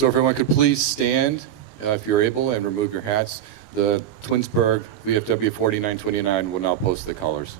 So if everyone could please stand if you're able and remove your hats. The Twinsburg VFW 4929 will now post the colors.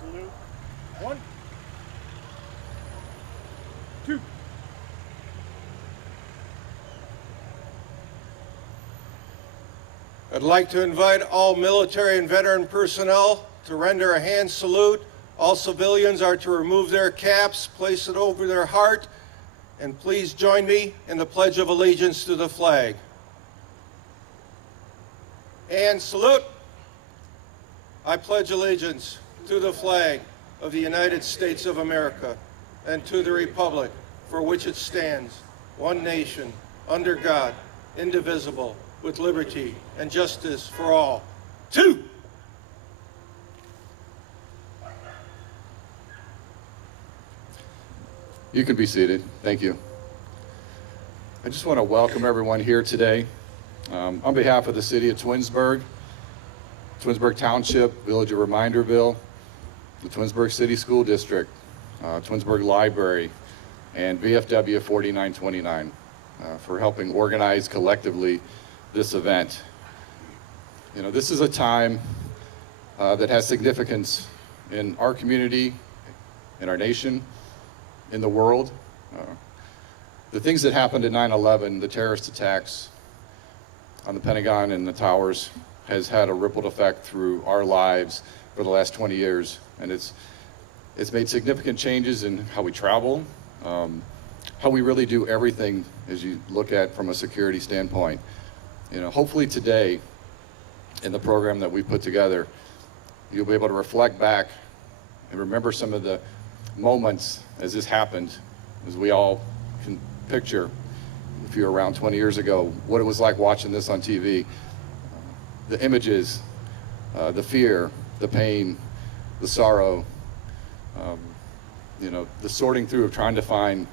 Salute. 1, 2. I'd like to invite all military and veteran personnel to render a hand salute. All civilians are to remove their caps, place it over their heart, and please join me in the Pledge of Allegiance to the flag. And salute. I pledge allegiance to the flag of the United States of America and to the republic for which it stands, one nation, under God, indivisible, with liberty and justice for all. 2. You can be seated. Thank you. I just want to welcome everyone here today. On behalf of the city of Twinsburg, Twinsburg Township, Village of Reminderville, the Twinsburg City School District, Twinsburg Library, and VFW 4929 for helping organize collectively this event. You know, this is a time that has significance in our community, in our nation, in the world. The things that happened at 9/11, the terrorist attacks on the Pentagon and the towers, has had a rippled effect through our lives for the last 20 years. And it's made significant changes in how we travel, how we really do everything as you look at from a security standpoint. You know, hopefully today, in the program that we put together, you'll be able to reflect back and remember some of the moments as this happened, as we all can picture, if you're around 20 years ago, what it was like watching this on TV. The images, the fear, the pain, the sorrow, you know, the sorting through of trying to find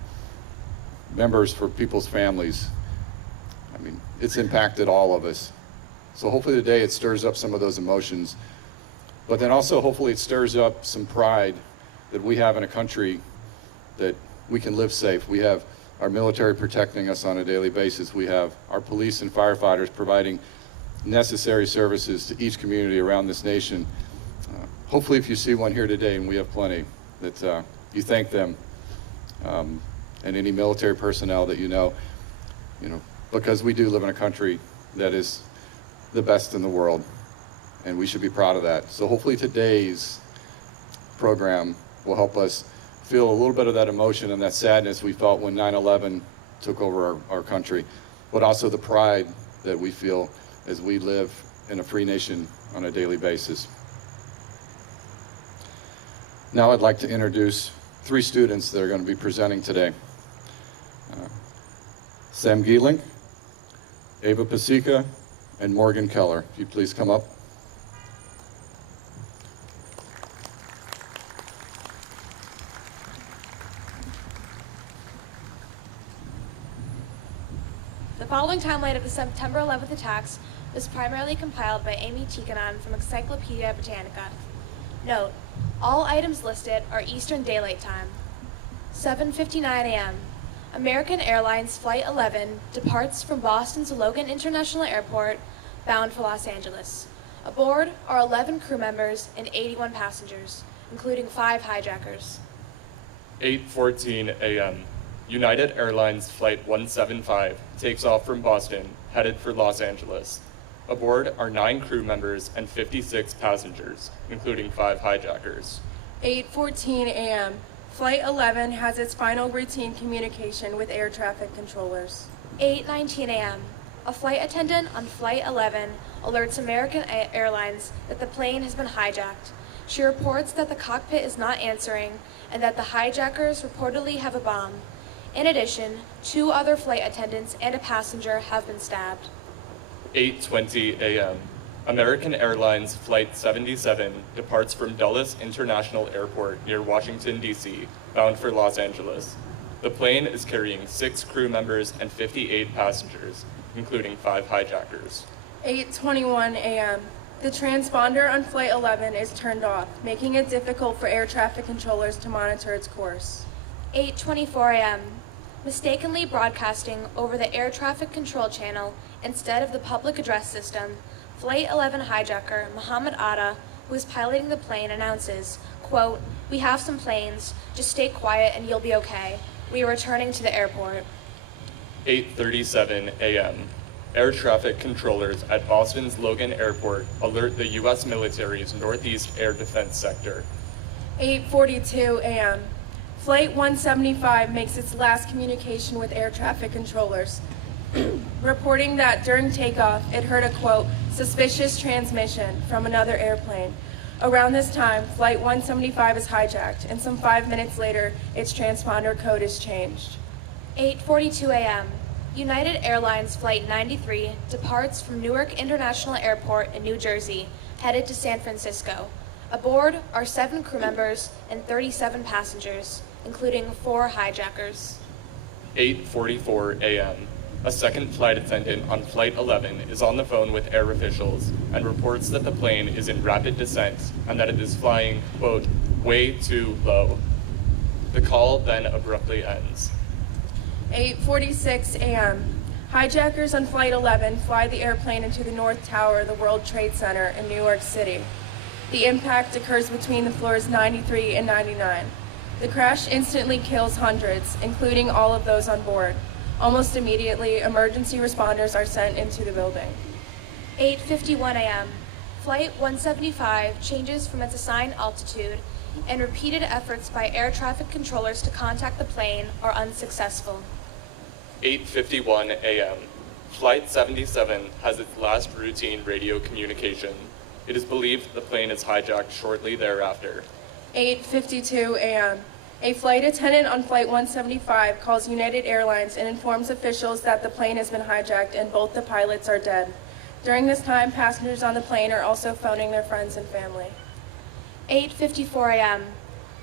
members for people's families. I mean, it's impacted all of us. So hopefully today it stirs up some of those emotions, but then also hopefully it stirs up some pride that we have in a country that we can live safe. We have our military protecting us on a daily basis. We have our police and firefighters providing necessary services to each community around this nation. Hopefully if you see one here today, and we have plenty, that you thank them and any military personnel that you know, because we do live in a country that is the best in the world, and we should be proud of that. So hopefully today's program will help us feel a little bit of that emotion and that sadness we felt when 9/11 took over our country, but also the pride that we feel as we live in a free nation on a daily basis. Now I'd like to introduce 3 students that are going to be presenting today. Sam Gielink, Ava Pasica, and Morgan Keller. If you please come up. The following timeline of the September 11th attacks was primarily compiled by Amy Chikanan from Encyclopedia Britannica. Note, all items listed are Eastern Daylight Time. 7:59 a.m. American Airlines Flight 11 departs from Boston's Logan International Airport, bound for Los Angeles. Aboard are 11 crew members and 81 passengers, including 5 hijackers. 8:14 a.m. United Airlines Flight 175 takes off from Boston, headed for Los Angeles. Aboard are 9 crew members and 56 passengers, including 5 hijackers. 8:14 a.m. Flight 11 has its final routine communication with air traffic controllers. 8:19 a.m. A flight attendant on Flight 11 alerts American Airlines that the plane has been hijacked. She reports that the cockpit is not answering and that the hijackers reportedly have a bomb. In addition, 2 other flight attendants and a passenger have been stabbed. 8:20 a.m. American Airlines Flight 77 departs from Dulles International Airport near Washington, D.C., bound for Los Angeles. The plane is carrying 6 crew members and 58 passengers, including 5 hijackers. 8:21 a.m. The transponder on Flight 11 is turned off, making it difficult for air traffic controllers to monitor its course. 8:24 a.m. Mistakenly broadcasting over the air traffic control channel instead of the public address system, Flight 11 hijacker Muhammad Atta, who is piloting the plane, announces, quote, "We have some planes, just stay quiet and you'll be okay. We are returning to the airport." 8:37 a.m. Air traffic controllers at Boston's Logan Airport alert the U.S. military's Northeast Air Defense Sector. 8:42 a.m. Flight 175 makes its last communication with air traffic controllers, reporting that during takeoff it heard a, quote, "suspicious transmission" from another airplane. Around this time, Flight 175 is hijacked, and some 5 minutes later, its transponder code is changed. 8:42 a.m. United Airlines Flight 93 departs from Newark International Airport in New Jersey, headed to San Francisco. Aboard are 7 crew members and 37 passengers, including 4 hijackers. 8:44 a.m. A second flight attendant on Flight 11 is on the phone with air officials and reports that the plane is in rapid descent and that it is flying, quote, "way too low." The call then abruptly ends. 8:46 a.m. Hijackers on Flight 11 fly the airplane into the North Tower of the World Trade Center in New York City. The impact occurs between the floors 93 and 99. The crash instantly kills hundreds, including all of those on board. Almost immediately, emergency responders are sent into the building. 8:51 a.m. Flight 175 changes from its assigned altitude, and repeated efforts by air traffic controllers to contact the plane are unsuccessful. 8:51 a.m. Flight 77 has its last routine radio communication. It is believed the plane is hijacked shortly thereafter. 8:52 a.m. A flight attendant on Flight 175 calls United Airlines and informs officials that the plane has been hijacked and both the pilots are dead. During this time, passengers on the plane are also phoning their friends and family. 8:54 a.m.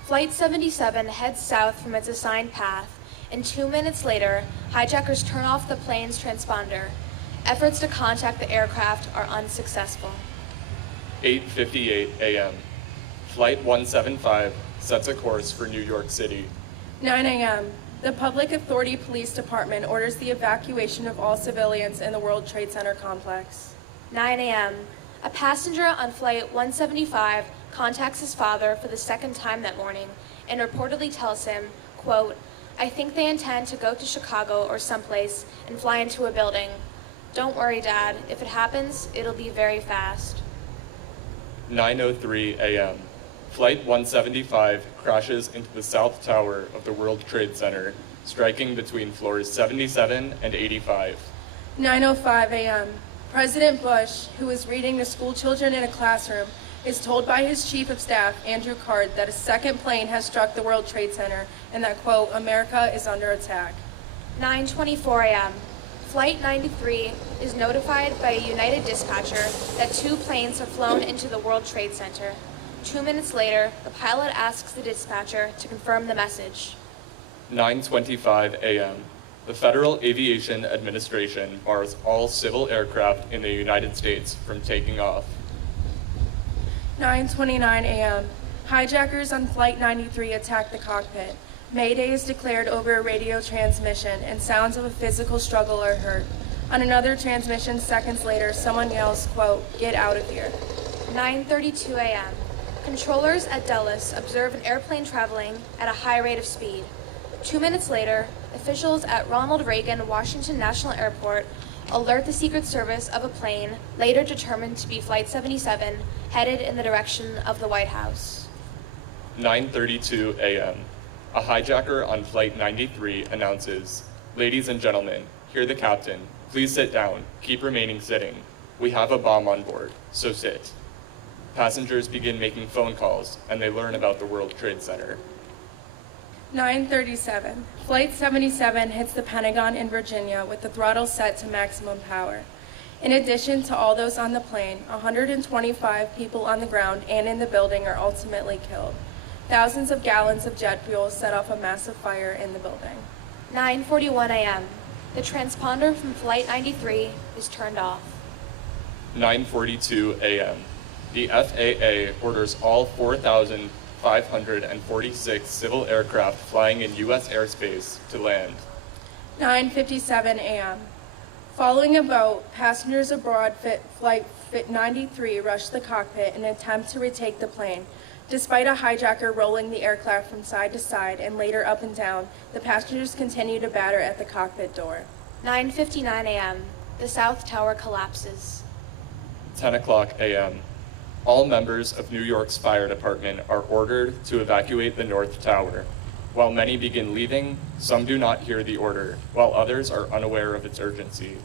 Flight 77 heads south from its assigned path, and 2 minutes later, hijackers turn off the plane's transponder. Efforts to contact the aircraft are unsuccessful. 8:58 a.m. Flight 175 sets a course for New York City. 9 a.m. The Public Authority Police Department orders the evacuation of all civilians in the World Trade Center complex. 9 a.m. A passenger on Flight 175 contacts his father for the second time that morning and reportedly tells him, quote, "I think they intend to go to Chicago or someplace and fly into a building. Don't worry, Dad. If it happens, it'll be very fast." 9:03 a.m. Flight 175 crashes into the South Tower of the World Trade Center, striking between floors 77 and 85. 9:05 a.m. President Bush, who is reading to school children in a classroom, is told by his chief of staff, Andrew Card, that a second plane has struck the World Trade Center and that, quote, "America is under attack." 9:24 a.m. Flight 93 is notified by a United dispatcher that 2 planes have flown into the World Trade Center. 2 minutes later, the pilot asks the dispatcher to confirm the message. 9:25 a.m. The Federal Aviation Administration bars all civil aircraft in the United States from taking off. 9:29 a.m. Hijackers on Flight 93 attack the cockpit. Mayday is declared over a radio transmission, and sounds of a physical struggle are heard. On another transmission seconds later, someone yells, quote, "Get out of here." 9:32 a.m. Controllers at Dulles observe an airplane traveling at a high rate of speed. 2 minutes later, officials at Ronald Reagan Washington National Airport alert the Secret Service of a plane later determined to be Flight 77 headed in the direction of the White House. 9:32 a.m. A hijacker on Flight 93 announces, "Ladies and gentlemen, Hear the captain. Please sit down. Keep remaining sitting. We have a bomb on board, so sit. Passengers begin making phone calls, and they learn about the World Trade Center. 9:37. Flight 77 hits the Pentagon in Virginia with the throttle set to maximum power. In addition to all those on the plane, 125 people on the ground and in the building are ultimately killed. Thousands of gallons of jet fuel set off a massive fire in the building. 9:41 a.m. The transponder from Flight 93 is turned off. 9:42 a.m. The FAA orders all 4,546 civil aircraft flying in U.S. airspace to land. 9:57 a.m. Following a vote, passengers aboard Flight 93 rushed the cockpit in an attempt to retake the plane. Despite a hijacker rolling the aircraft from side to side and later up and down, the passengers continued to batter at the cockpit door. 9:59 a.m. The South Tower collapses. 10 o'clock a.m. All members of New York's fire department are ordered to evacuate the North Tower. While many begin leaving, some do not hear the order, while others are unaware of its urgency.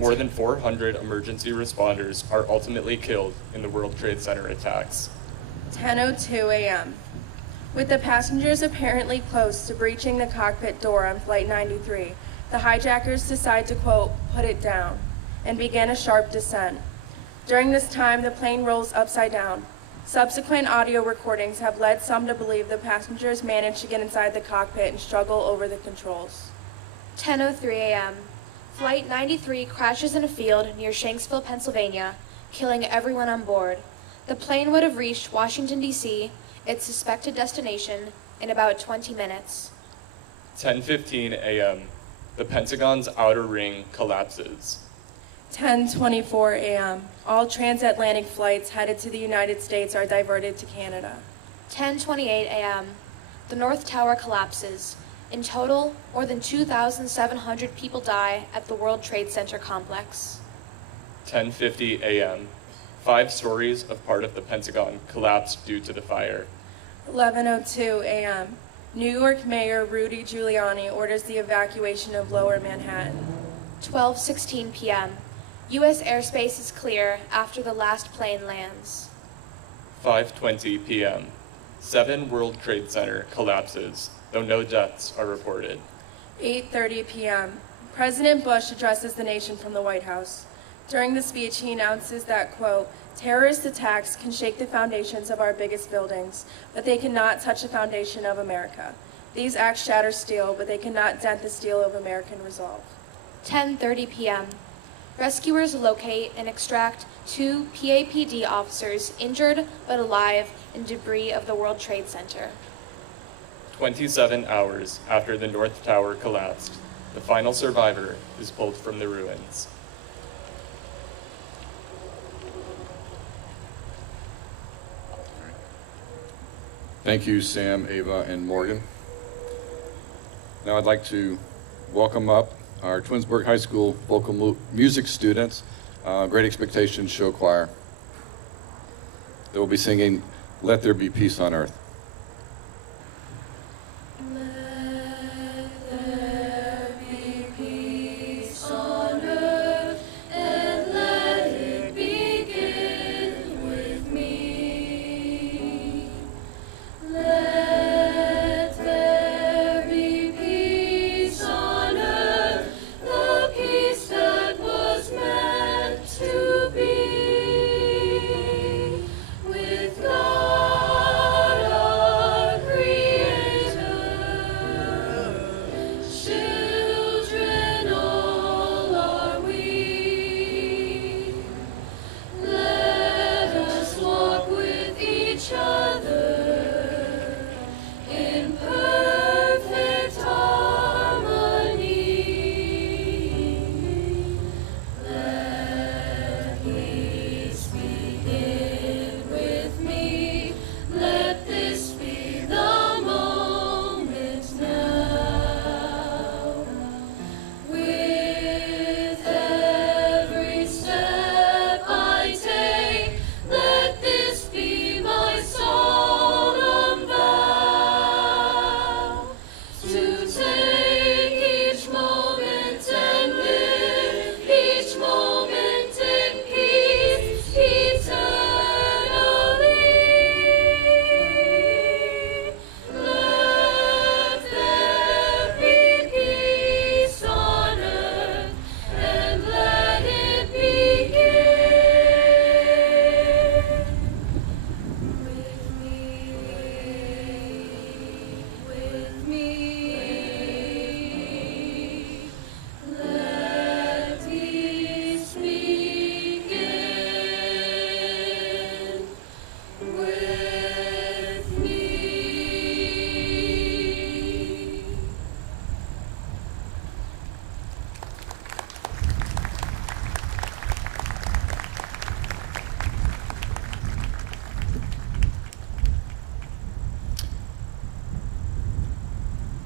More than 400 emergency responders are ultimately killed in the World Trade Center attacks. 10:02 a.m. With the passengers apparently close to breaching the cockpit door on Flight 93, the hijackers decide to, quote, put it down, and begin a sharp descent. During this time, the plane rolls upside down. Subsequent audio recordings have led some to believe the passengers managed to get inside the cockpit and struggle over the controls. 10:03 a.m. Flight 93 crashes in a field near Shanksville, Pennsylvania, killing everyone on board. The plane would have reached Washington, D.C., its suspected destination, in about 20 minutes. 10:15 a.m. The Pentagon's outer ring collapses. 10:24 a.m. All transatlantic flights headed to the United States are diverted to Canada. 10:28 a.m. The North Tower collapses. In total, more than 2,700 people die at the World Trade Center complex. 10:50 a.m. 5 stories of part of the Pentagon collapsed due to the fire. 11:02 a.m. New York Mayor Rudy Giuliani orders the evacuation of Lower Manhattan. 12:16 p.m. U.S. airspace is clear after the last plane lands. 5:20 p.m. 7 World Trade Center collapses, though no deaths are reported. 8:30 p.m. President Bush addresses the nation from the White House. During the speech, he announces that, quote, terrorist attacks can shake the foundations of our biggest buildings, but they cannot touch the foundation of America. These acts shatter steel, but they cannot dent the steel of American resolve. 10:30 p.m. Rescuers locate and extract 2 PAPD officers injured but alive in debris of the World Trade Center. 27 hours after the North Tower collapsed, the final survivor is pulled from the ruins. Thank you, Sam, Ava, and Morgan. Now I'd like to welcome up our Twinsburg High School vocal music students, Great Expectations Show Choir. They will be singing Let There Be Peace on Earth. With God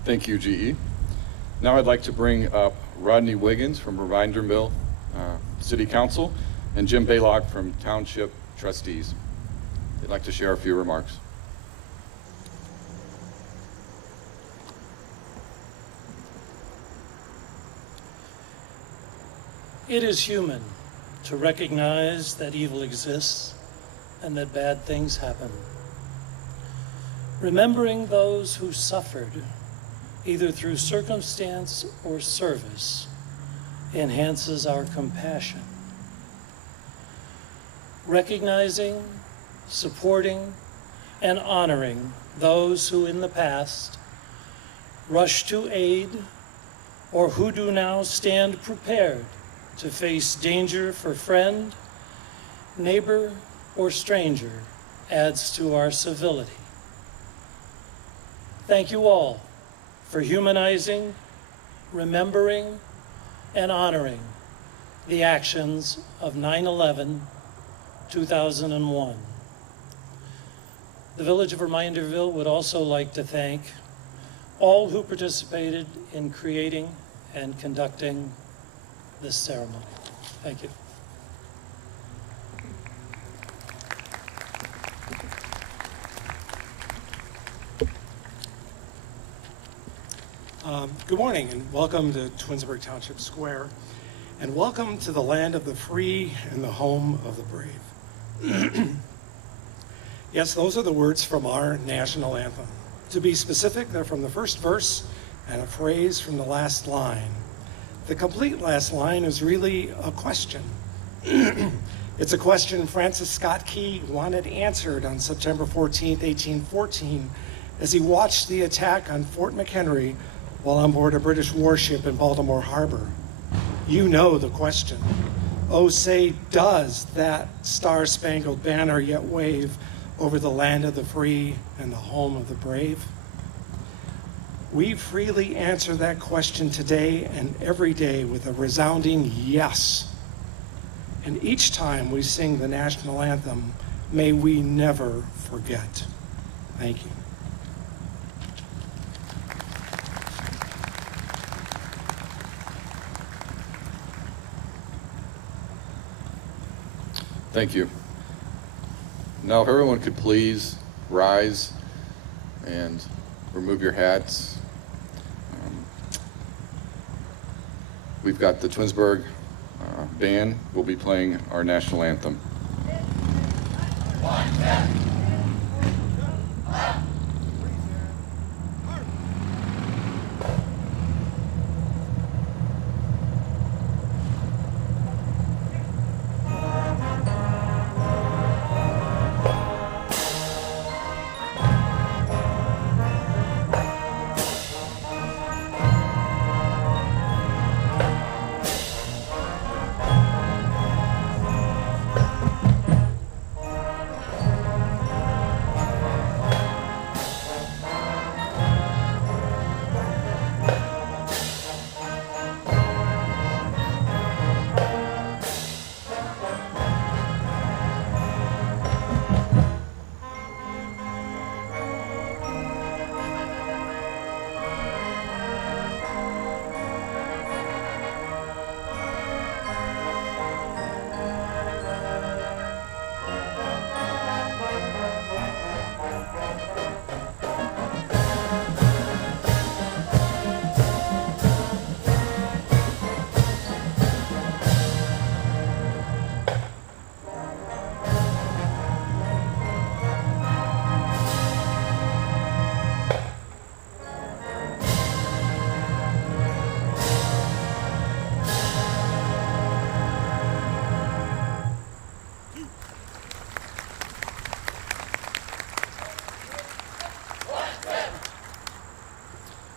Thank you, GE. Now I'd like to bring up Rodney Wiggins from Reminderville City Council and Jim Baylock from Township Trustees. They'd like to share a few remarks. It is human to recognize that evil exists and that bad things happen. Remembering those who suffered, either through circumstance or service, enhances our compassion. Recognizing, supporting, and honoring those who in the past rushed to aid or who do now stand prepared to face danger for friend, neighbor, or stranger adds to our civility. Thank you all for humanizing, remembering, and honoring the actions of 9/11/2001. The Village of Reminderville would also like to thank all who participated in creating and conducting this ceremony. Thank you. Good morning and welcome to Twinsburg Township Square, and welcome to the land of the free and the home of the brave. Yes, those are the words from our national anthem. To be specific, they're from the first verse and a phrase from the last line. The complete last line is really a question. It's a question Francis Scott Key wanted answered on September 14th, 1814, as he watched the attack on Fort McHenry while on board a British warship in Baltimore Harbor. You know the question. Oh, say, does that star-spangled banner yet wave over the land of the free and the home of the brave? We freely answer that question today and every day with a resounding yes. And each time we sing the national anthem, may we never forget. Thank you. Thank you. Now, if everyone could please rise and remove your hats. We've got the Twinsburg band will be playing our national anthem.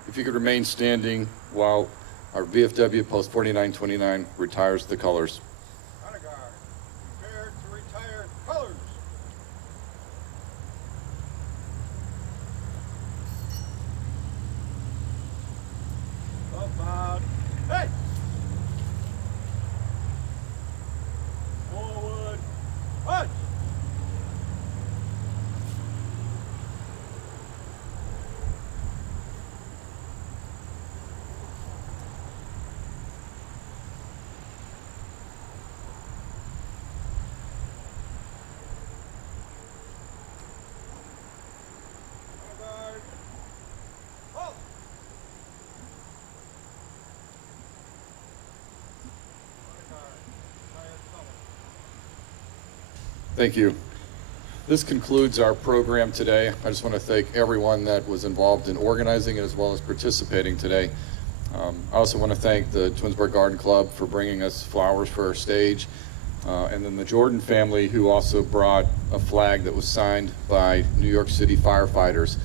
If you could remain standing while our VFW Post 4929 retires the colors. Honor Guard, prepare to retire colors. About, hey! Forward, punch! Thank you. This concludes our program today. I just want to thank everyone that was involved in organizing it as well as participating today. I also want to thank the Twinsburg Garden Club for bringing us flowers for our stage, and then the Jordan family, who also brought a flag that was signed by New York City firefighters.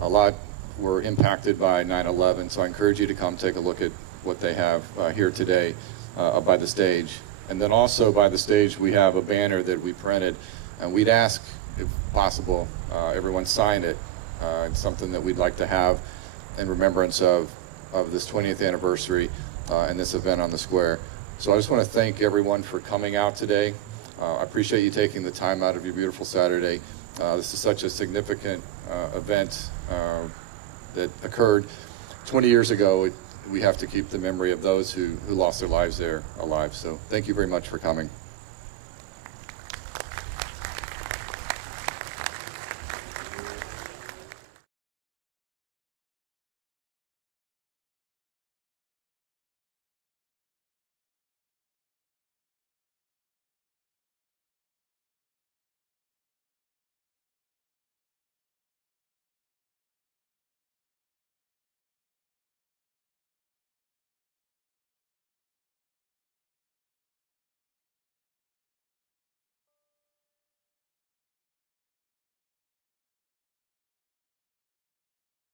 A lot were impacted by 9/11, so I encourage you to come take a look at what they have here today by the stage. And then also by the stage, we have a banner that we printed, and we'd ask, if possible, everyone sign it. It's something that we'd like to have in remembrance of this 20th anniversary and this event on the square. So I just want to thank everyone for coming out today. I appreciate you taking the time out of your beautiful Saturday. This is such a significant event that occurred 20 years ago. We have to keep the memory of those who lost their lives there alive. So thank you very much for coming.